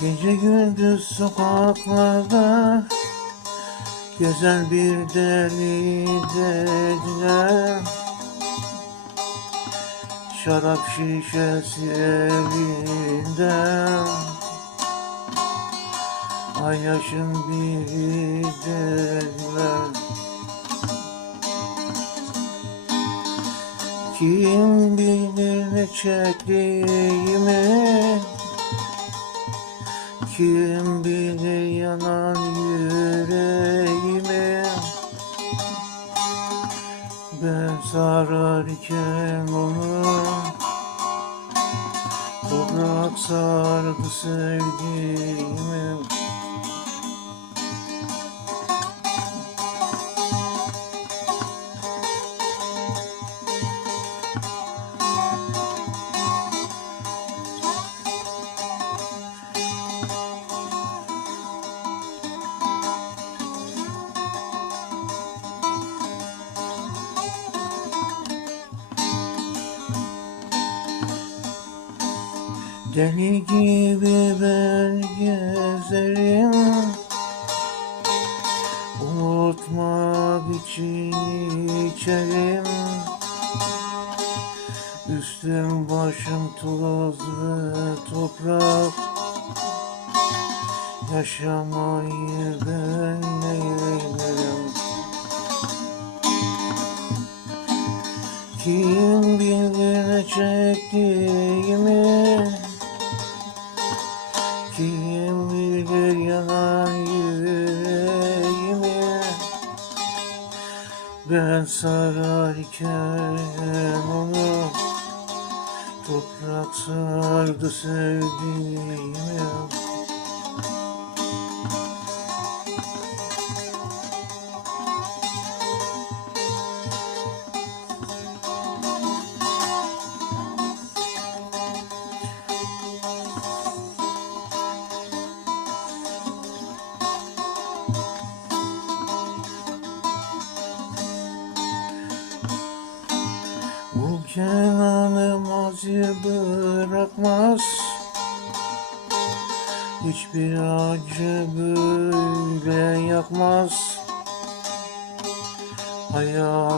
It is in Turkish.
Gece gündüz sokaklarda Gezen bir deli dediler. Şarap şişesi elinde Ay yaşın biri dediler. Kim bilir ne çektiğimi Kim bilir yanan yüreğimi Ben sararken onu Toprak sardı sevdiğimi Deli gibi ben gezerim. Unutmak için içerim. Üstüm başım toz ve toprak. Yaşamayı ben neylerim? Kim bilir ne çektiğimi Ben sararken onu Toprak sardı sevdiğimi Mazi bırakmaz. Hiçbir acı böyle yakmaz. Hayat